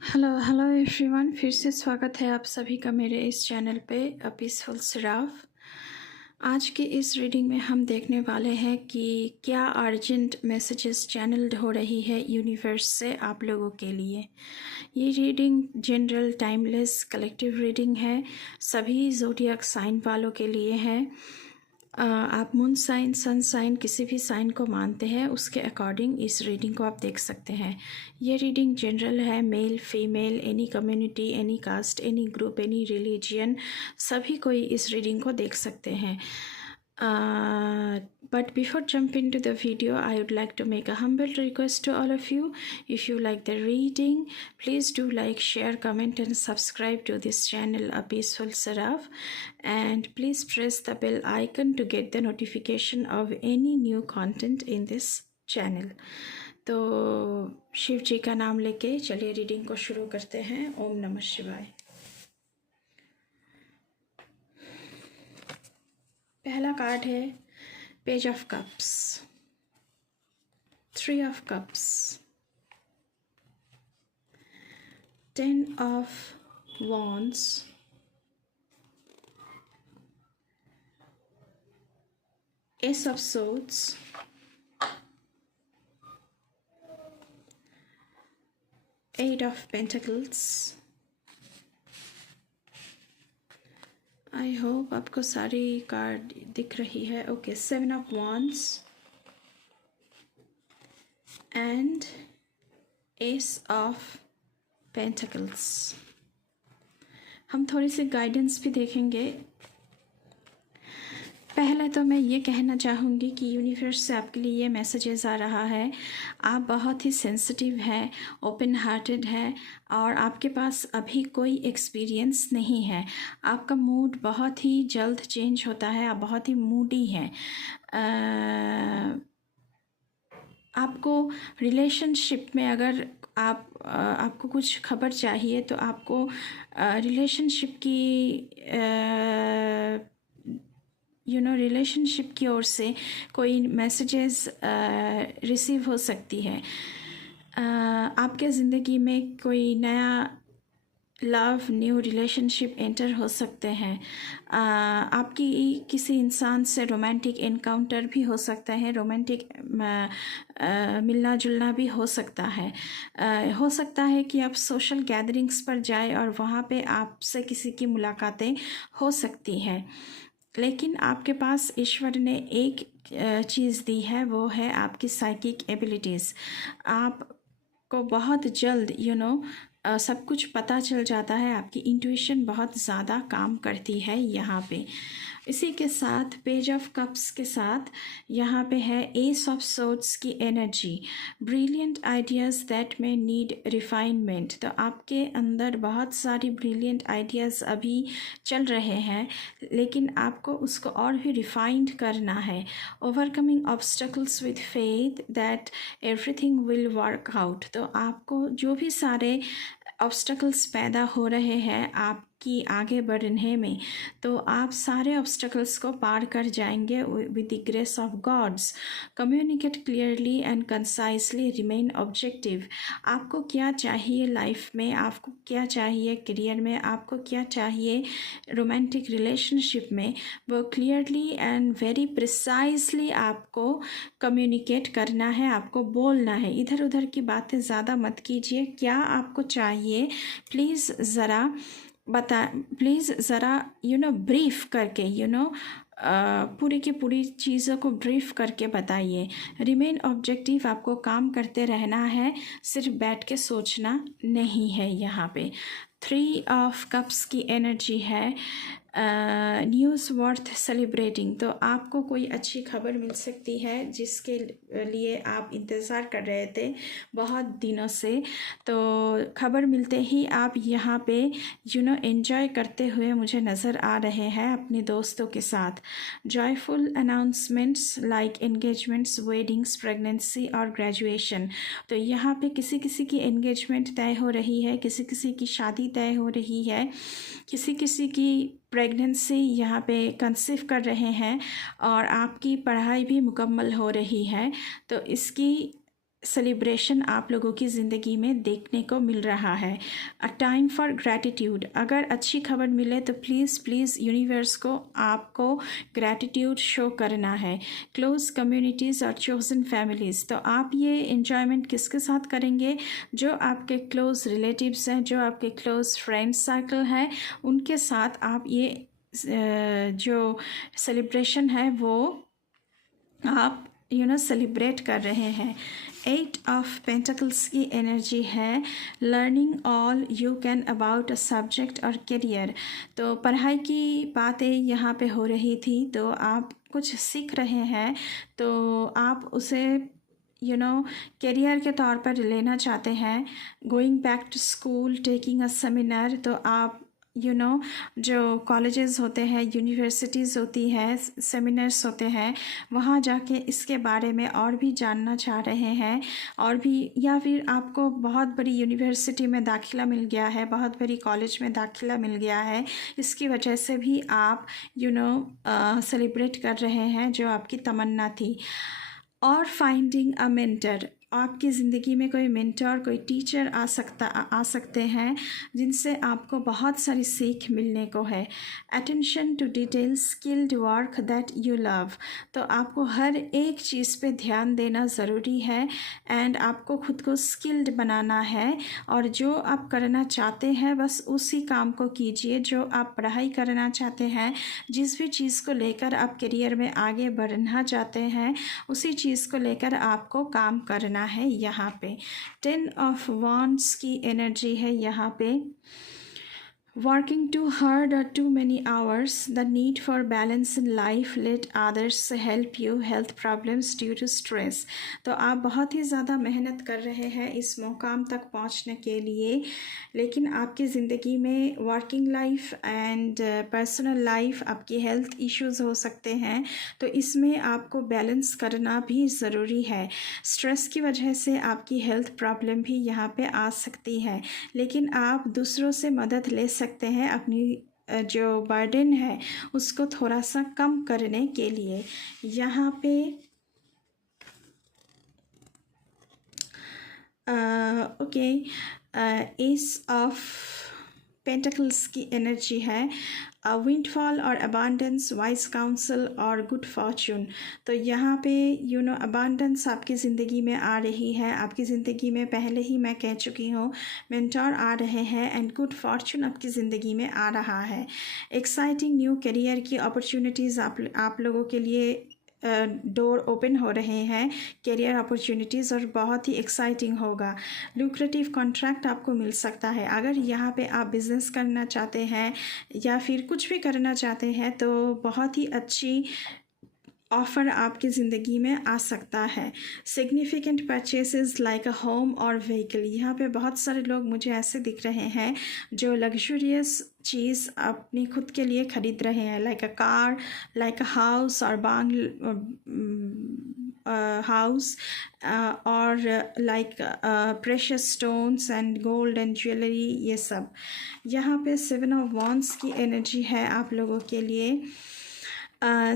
Hello hello everyone, फिर से स्वागत है आप सभी का मेरे इस चैनल पे अ पीसफुल सिराफ। आज की इस रीडिंग में हम देखने वाले हैं कि क्या अर्जेंट मैसेजेस चैनल्ड हो रही है यूनिवर्स से आप लोगों के लिए। ये reading general timeless collective reading है, सभी ज़ोडिएक साइन वालों के लिए है। आप मून साइन, सन साइन, किसी भी साइन को मानते हैं उसके अकॉर्डिंग इस रीडिंग को आप देख सकते हैं। ये रीडिंग जनरल है, male female, any community, any caste, any group, any religion, सभी कोई इस रीडिंग को देख सकते हैं। But before jump into the video, I would like to make a humble request to all of you. If you like the reading, please do like, share, comment and subscribe to this channel, A Peaceful Seraph. And please press the bell icon to get the notification of any new content in this channel. तो शिव जी का नाम लेके चलिए reading को शुरू करते हैं। ओम नमः शिवाय। पहला कार्ड है page of cups, 3 of cups, 10 of wands, Ace of Swords, Eight of Pentacles। I hope आपको सारी कार्ड दिख रही है। Okay, 7 of wands and Ace of Pentacles। हम थोड़ी सी गाइडेंस भी देखेंगे। पहले तो मैं ये कहना चाहूँगी कि यूनिवर्स से आपके लिए ये मैसेजेस आ रहा है, आप बहुत ही सेंसिटिव हैं, ओपन हार्टेड है और आपके पास अभी कोई एक्सपीरियंस नहीं है। आपका मूड बहुत ही जल्द चेंज होता है, आप बहुत ही मूडी हैं। आपको रिलेशनशिप में अगर आपको कुछ खबर चाहिए तो आपको रिलेशनशिप की रिलेशनशिप की ओर से कोई मैसेजेस रिसीव हो सकती है। आपके ज़िंदगी में कोई नया लव, न्यू रिलेशनशिप एंटर हो सकते हैं। आपकी किसी इंसान से रोमांटिक एनकाउंटर भी हो सकता है, रोमांटिक मिलना जुलना भी हो सकता है। हो सकता है कि आप सोशल गैदरिंग्स पर जाएं और वहाँ पे आपसे किसी की मुलाकातें हो सकती हैं। लेकिन आपके पास ईश्वर ने एक चीज़ दी है, वो है आपकी साइकिक एबिलिटीज़। आपको बहुत जल्द सब कुछ पता चल जाता है, आपकी इंट्यूशन बहुत ज़्यादा काम करती है यहाँ पे। इसी के साथ पेज ऑफ कप्स के साथ यहाँ पे है एस ऑफ सोर्ड्स की एनर्जी, ब्रिलियंट आइडियाज़ दैट में नीड रिफाइनमेंट। तो आपके अंदर बहुत सारी ब्रिलियंट आइडियाज़ अभी चल रहे हैं, लेकिन आपको उसको और भी रिफाइंड करना है। Overcoming obstacles with faith that everything will work out. तो आपको जो भी सारे ऑब्स्टकल्स पैदा हो रहे हैं आपकी आगे बढ़ने में, तो आप सारे ऑब्स्टकल्स को पार कर जाएंगे with the grace of gods. Communicate clearly and concisely, remain objective. आपको क्या चाहिए लाइफ में, आपको क्या चाहिए करियर में, आपको क्या चाहिए रोमांटिक रिलेशनशिप में, वो क्लियरली एंड वेरी प्रिसाइजली आपको कम्युनिकेट करना है, आपको बोलना है। इधर उधर की बातें ज़्यादा मत कीजिए। क्या आपको चाहिए प्लीज़ ज़रा ब्रीफ करके पूरी की पूरी चीज़ों को ब्रीफ करके बताइए। रिमेन ऑब्जेक्टिव, आपको काम करते रहना है, सिर्फ बैठ के सोचना नहीं है। यहाँ पे 3 ऑफ कप्स की एनर्जी है, न्यूज़ वर्थ सेलिब्रेटिंग। तो आपको कोई अच्छी खबर मिल सकती है जिसके लिए आप इंतज़ार कर रहे थे बहुत दिनों से। तो खबर मिलते ही आप यहाँ पे एंजॉय करते हुए मुझे नज़र आ रहे हैं अपने दोस्तों के साथ। Joyful announcements like engagements, weddings, pregnancy और ग्रेजुएशन। तो यहाँ पे किसी किसी की एंगेजमेंट तय हो रही है, किसी किसी की शादी तय हो रही है, किसी किसी की प्रेगनेंसी यहाँ पे कंसीव कर रहे हैं और आपकी पढ़ाई भी मुकम्मल हो रही है। तो इसकी सेलिब्रेशन आप लोगों की ज़िंदगी में देखने को मिल रहा है। अ टाइम फॉर ग्रैटिट्यूड, अगर अच्छी खबर मिले तो प्लीज़ प्लीज़ यूनिवर्स को आपको ग्रैटिट्यूड शो करना है। क्लोज कम्युनिटीज़ और चोजन फैमिलीज़, तो आप ये इन्जॉयमेंट किसके साथ करेंगे? जो आपके क्लोज रिलेटिव्स हैं, जो आपके क्लोज फ्रेंड सर्कल है, उनके साथ आप ये जो सेलिब्रेशन है वो आप सेलिब्रेट कर रहे हैं। 8 ऑफ पेंटिकल्स की एनर्जी है learning all you can about a subject और करियर। तो पढ़ाई की बातें यहाँ पे हो रही थी, तो आप कुछ सीख रहे हैं, तो आप उसे करियर के तौर पर लेना चाहते हैं। Going back to school, taking a seminar, तो आप जो कॉलेजेस होते हैं, यूनिवर्सिटीज़ होती है, सेमिनार्स होते हैं, वहाँ जाके इसके बारे में और भी जानना चाह रहे हैं। और भी, या फिर आपको बहुत बड़ी यूनिवर्सिटी में दाखिला मिल गया है, बहुत बड़ी कॉलेज में दाखिला मिल गया है, इसकी वजह से भी आप सेलिब्रेट कर रहे हैं जो आपकी तमन्ना थी। और फाइंडिंग अ मेंटर, आपकी ज़िंदगी में कोई मेंटर, कोई टीचर आ सकते हैं जिनसे आपको बहुत सारी सीख मिलने को है। Attention to detail, skilled work that you love, तो आपको हर एक चीज़ पे ध्यान देना ज़रूरी है एंड आपको खुद को स्किल्ड बनाना है। और जो आप करना चाहते हैं बस उसी काम को कीजिए। जो आप पढ़ाई करना चाहते हैं, जिस भी चीज़ को लेकर आप करियर में आगे बढ़ना चाहते हैं, उसी चीज़ को लेकर आपको काम करना है। यहाँ पे 10 ऑफ वांड्स की एनर्जी है। यहाँ पे वर्किंग टू हार्ड और too many hours, the need for balance in life, let others help you, health problems due to stress. तो आप बहुत ही ज़्यादा मेहनत कर रहे हैं इस मुकाम तक पहुंचने के लिए, लेकिन आपकी ज़िंदगी में working life and personal life, आपकी हेल्थ इश्यूज़ हो सकते हैं, तो इसमें आपको बैलेंस करना भी ज़रूरी है। स्ट्रेस की वजह से आपकी हेल्थ प्रॉब्लम भी यहाँ पे आ सकती है, लेकिन आप दूसरों से मदद ले सकते हैं अपनी जो बर्डन है उसको थोड़ा सा कम करने के लिए। यहाँ पे ओके, एस ऑफ पेंटिकल्स की एनर्जी है विंडफॉल और अबांडेंस, वाइज काउंसिल और गुड फॉर्चून। तो यहाँ पे अबांडेंस आपकी ज़िंदगी में आ रही है। आपकी ज़िंदगी में पहले ही मैं कह चुकी हूँ मेंटर आ रहे हैं एंड गुड फॉर्चून आपकी ज़िंदगी में आ रहा है। एक्साइटिंग न्यू करियर की अपॉर्चुनिटीज़ आप लोगों के लिए डोर ओपन हो रहे हैं, करियर अपॉर्चुनिटीज़, और बहुत ही एक्साइटिंग होगा। लुक्रेटिव कॉन्ट्रैक्ट आपको मिल सकता है। अगर यहाँ पे आप बिज़नेस करना चाहते हैं या फिर कुछ भी करना चाहते हैं तो बहुत ही अच्छी ऑफ़र आपकी ज़िंदगी में आ सकता है। Significant purchases like a home और व्हीकल, यहाँ पे बहुत सारे लोग मुझे ऐसे दिख रहे हैं जो लग्जूरियस चीज़ अपनी खुद के लिए ख़रीद रहे हैं, like a car, like a house और हाउस, और like precious stones and gold and jewellery, ये सब। यहाँ पे 7 ऑफ वांड्स की एनर्जी है आप लोगों के लिए।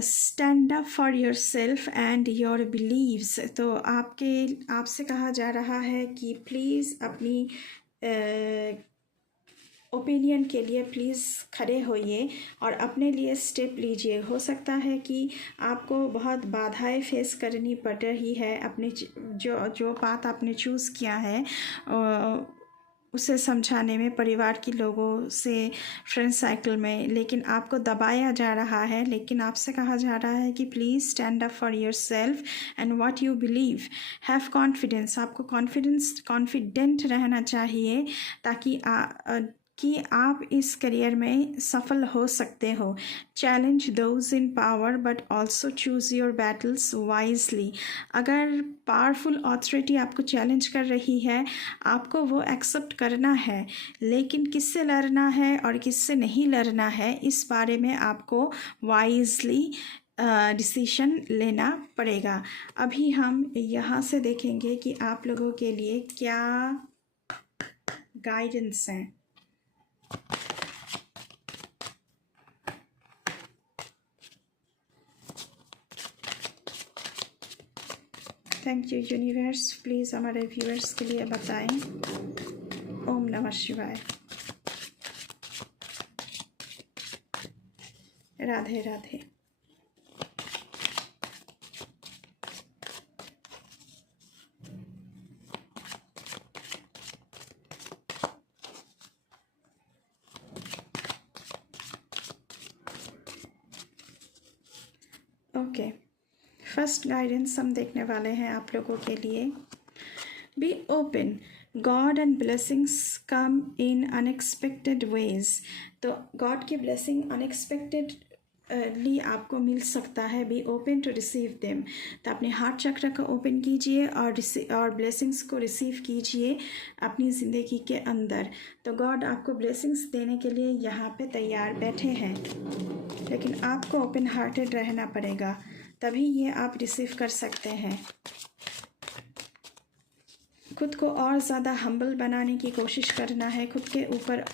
Stand up for yourself and your beliefs, तो आपसे कहा जा रहा है कि प्लीज़ अपनी ओपिनियन के लिए प्लीज़ खड़े होइए और अपने लिए स्टेप लीजिए। हो सकता है कि आपको बहुत बाधाएं फेस करनी पड़ रही है अपनी जो बात आपने चूज़ किया है उसे समझाने में, परिवार के लोगों से, फ्रेंड सर्कल में, लेकिन आपको दबाया जा रहा है। लेकिन आपसे कहा जा रहा है कि please stand up for yourself and what you believe, have confidence. आपको कॉन्फिडेंट रहना चाहिए ताकि कि आप इस करियर में सफल हो सकते हो। Challenge those in power but also choose your battles wisely. अगर पावरफुल अथॉरिटी आपको चैलेंज कर रही है, आपको वो एक्सेप्ट करना है, लेकिन किससे लड़ना है और किससे नहीं लड़ना है, इस बारे में आपको वाइजली डिसीशन लेना पड़ेगा। अभी हम यहाँ से देखेंगे कि आप लोगों के लिए क्या गाइडेंस हैं। थैंक यू यूनिवर्स, प्लीज़ हमारे व्यूअर्स के लिए बताएं। ओम नमः शिवाय। Radhe Radhe. Okay, first guidance हम देखने वाले हैं आप लोगों के लिए। Be open, God and blessings come in unexpected ways. तो गॉड की ब्लेसिंग अनएक्सपेक्टेडली आपको मिल सकता है। Be open to receive them. तो अपने हार्ट चक्र को ओपन कीजिए और ब्लेसिंग्स को रिसीव कीजिए अपनी ज़िंदगी के अंदर। तो गॉड आपको ब्लेसिंग्स देने के लिए यहाँ पे तैयार बैठे हैं, लेकिन आपको ओपन हार्टेड रहना पड़ेगा, तभी ये आप रिसीव कर सकते हैं। खुद को और ज़्यादा हम्बल बनाने की कोशिश करना है, खुद के ऊपर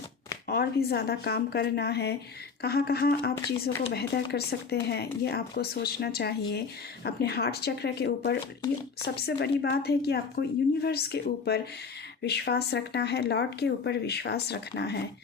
और भी ज़्यादा काम करना है। कहाँ कहाँ आप चीज़ों को बेहतर कर सकते हैं ये आपको सोचना चाहिए। अपने हार्ट चक्र के ऊपर सबसे बड़ी बात है कि आपको यूनिवर्स के ऊपर विश्वास रखना है, लॉर्ड के ऊपर विश्वास रखना है।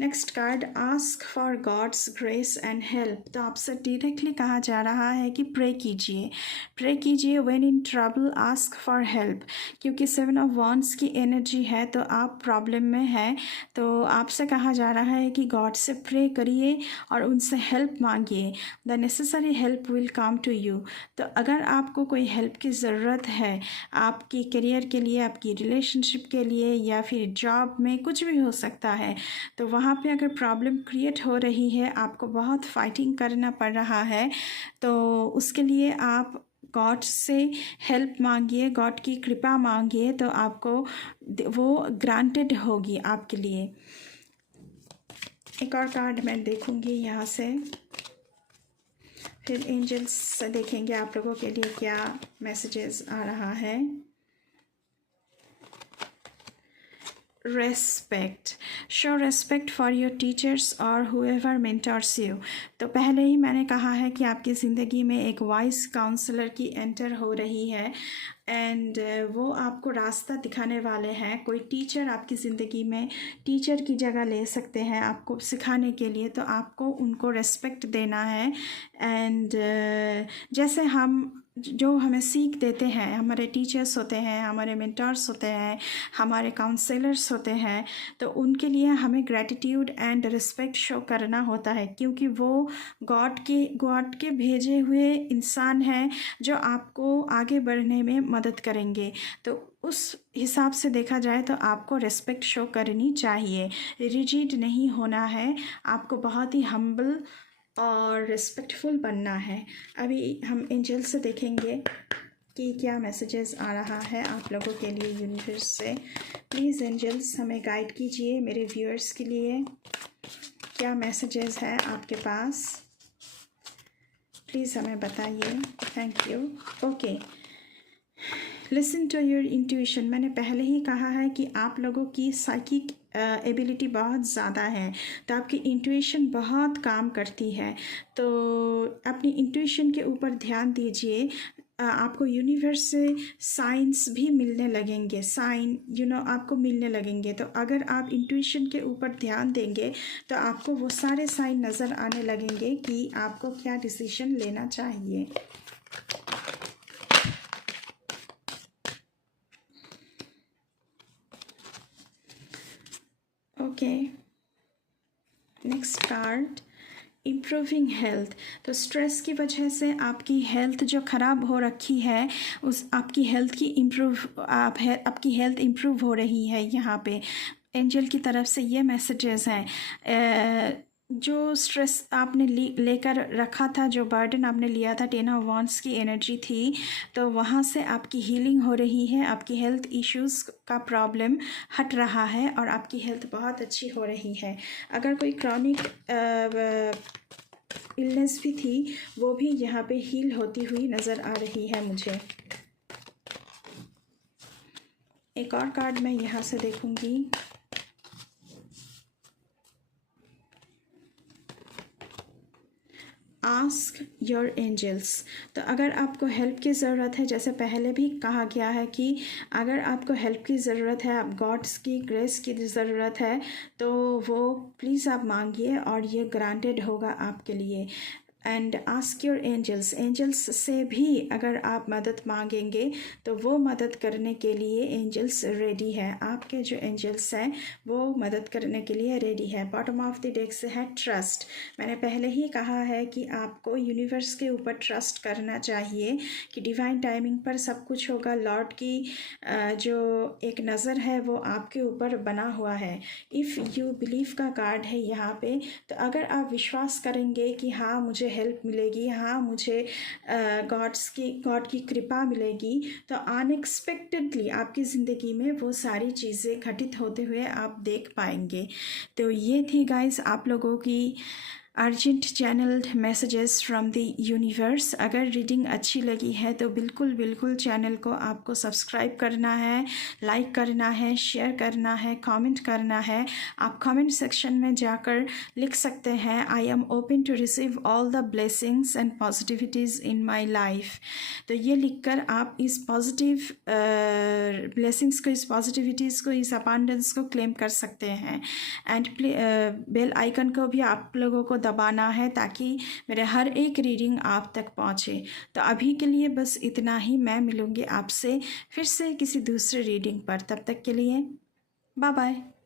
Next card, ask for God's grace and help. तो आपसे डायरेक्टली कहा जा रहा है कि प्रे कीजिए when in trouble ask for help, क्योंकि 7 ऑफ वॉन्ड्स की एनर्जी है। तो आप प्रॉब्लम में हैं, तो आपसे कहा जा रहा है कि गॉड से प्रे करिए और उनसे हेल्प मांगिए। The necessary help will come to you. तो अगर आपको कोई हेल्प की ज़रूरत है, आपकी करियर के लिए, आपकी रिलेशनशिप के लिए, या फिर जॉब में, कुछ भी हो सकता है, तो वहाँ पे अगर प्रॉब्लम क्रिएट हो रही है, आपको बहुत फाइटिंग करना पड़ रहा है, तो उसके लिए आप गॉड से हेल्प मांगिए, गॉड की कृपा मांगिए, तो आपको वो ग्रांटेड होगी आपके लिए। एक और कार्ड मैं देखूंगी यहाँ से, फिर एंजल्स देखेंगे आप लोगों के लिए क्या मैसेजेस आ रहा है। Respect, show respect for your teachers और हुएवर मेंटर्स यू। तो पहले ही मैंने कहा है कि आपकी ज़िंदगी में एक वाइस काउंसलर की एंटर हो रही है, एंड वो आपको रास्ता दिखाने वाले हैं। कोई टीचर आपकी ज़िंदगी में टीचर की जगह ले सकते हैं आपको सिखाने के लिए, तो आपको उनको रेस्पेक्ट देना है। एंड जैसे हम जो हमें सीख देते हैं, हमारे टीचर्स होते हैं, हमारे मेंटर्स होते हैं, हमारे काउंसलर्स होते हैं, तो उनके लिए हमें ग्रैटिट्यूड एंड रिस्पेक्ट शो करना होता है, क्योंकि वो गॉड के भेजे हुए इंसान हैं जो आपको आगे बढ़ने में मदद करेंगे। तो उस हिसाब से देखा जाए तो आपको रिस्पेक्ट शो करनी चाहिए, रिजिड नहीं होना है, आपको बहुत ही हम्बल और रिस्पेक्टफुल बनना है। अभी हम एंजल से देखेंगे कि क्या मैसेजेस आ रहा है आप लोगों के लिए यूनिवर्स से। प्लीज़ एंजल्स हमें गाइड कीजिए, मेरे व्यूअर्स के लिए क्या मैसेजेस है आपके पास, प्लीज़ हमें बताइए। Thank you. Okay, listen to your intuition. मैंने पहले ही कहा है कि आप लोगों की साइकिक एबिलिटी बहुत ज़्यादा है, तो आपकी इंट्यूशन बहुत काम करती है, तो अपनी इंट्यूशन के ऊपर ध्यान दीजिए। आपको यूनिवर्स से साइंस भी मिलने लगेंगे, आपको मिलने लगेंगे। तो अगर आप इंट्यूशन के ऊपर ध्यान देंगे तो आपको वो सारे साइन नज़र आने लगेंगे कि आपको क्या डिसीजन लेना चाहिए। Okay, next card, improving health. तो स्ट्रेस की वजह से आपकी हेल्थ जो ख़राब हो रखी है, आपकी हेल्थ इम्प्रूव हो रही है। यहाँ पे एंजल की तरफ से ये मैसेजेस हैं। जो स्ट्रेस आपने लेकर रखा था, जो बर्डन आपने लिया था, 10 ऑफ वॉन्ड्स की एनर्जी थी, तो वहाँ से आपकी हीलिंग हो रही है, आपकी हेल्थ इश्यूज़ का प्रॉब्लम हट रहा है और आपकी हेल्थ बहुत अच्छी हो रही है। अगर कोई क्रॉनिक इलनेस भी थी, वो भी यहाँ पे हील होती हुई नज़र आ रही है मुझे। एक और कार्ड मैं यहाँ से देखूँगी। Ask your angels. तो अगर आपको हेल्प की ज़रूरत है, जैसे पहले भी कहा गया है कि अगर आपको हेल्प की ज़रूरत है, आप गॉड्स की ग्रेस की ज़रूरत है, तो वो प्लीज़ आप मांगिए और ये ग्रांटेड होगा आपके लिए। And ask your angels, angels से भी अगर आप मदद मांगेंगे तो वो मदद करने के लिए एंजल्स रेडी है। आपके जो एंजल्स हैं वो मदद करने के लिए रेडी है। बॉटम ऑफ द डेक से है ट्रस्ट। मैंने पहले ही कहा है कि आपको यूनिवर्स के ऊपर ट्रस्ट करना चाहिए कि डिवाइन टाइमिंग पर सब कुछ होगा। लॉर्ड की जो एक नज़र है वो आपके ऊपर बना हुआ है। इफ़ यू बिलीव का कार्ड है यहाँ पे। तो अगर आप विश्वास करेंगे कि हाँ मुझे हेल्प मिलेगी, हाँ मुझे गॉड की कृपा मिलेगी, तो अनएक्सपेक्टेडली आपकी ज़िंदगी में वो सारी चीज़ें घटित होते हुए आप देख पाएंगे। तो ये थी गाइस आप लोगों की urgent channel messages from the universe. अगर रीडिंग अच्छी लगी है तो बिल्कुल चैनल को आपको सब्सक्राइब करना है, लाइक करना है, शेयर करना है, कमेंट करना है। आप कमेंट सेक्शन में जाकर लिख सकते हैं I am open to receive all the blessings and positivities in my life. तो ये लिखकर आप इस पॉजिटिव ब्लेसिंग्स को, इस पॉजिटिविटीज़ को, इस अबांडेंस को क्लेम कर सकते हैं। एंड बेल आइकन को भी आप लोगों को दबाना है ताकि मेरे हर एक रीडिंग आप तक पहुँचे। तो अभी के लिए बस इतना ही। मैं मिलूँगी आपसे फिर से किसी दूसरे रीडिंग पर। तब तक के लिए बाय बाय।